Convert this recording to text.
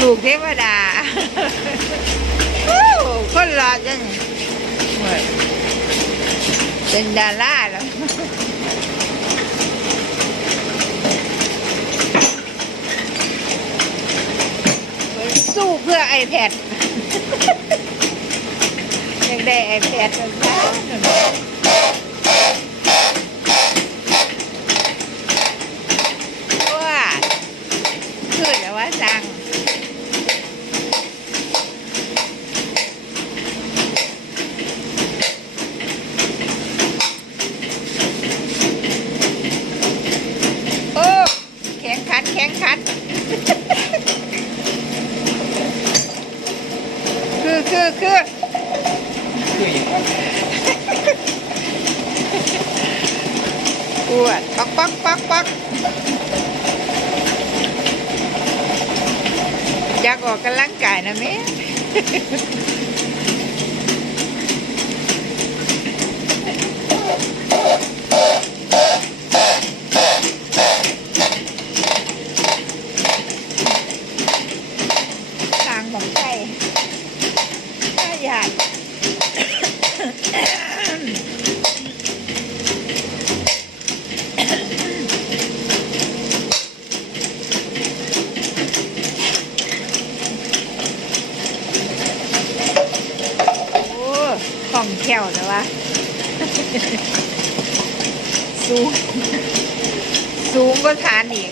ลูกเทวดาคนรอจังเป็นดาราแล้วสู้เพื่อ iPad ยังได้ iPad กันจ้าว้าขึ้นแล้วว่า สั่งโอ้แข็งขัดแข็งขัด คือคือคือคืออย่างปวดปักปักปักปัก อยากออกกำลังกายนะแม่ทางของใจถ้าอยาก โอ้ของ แข่วแต่วะสูง สูงก็ทานอีก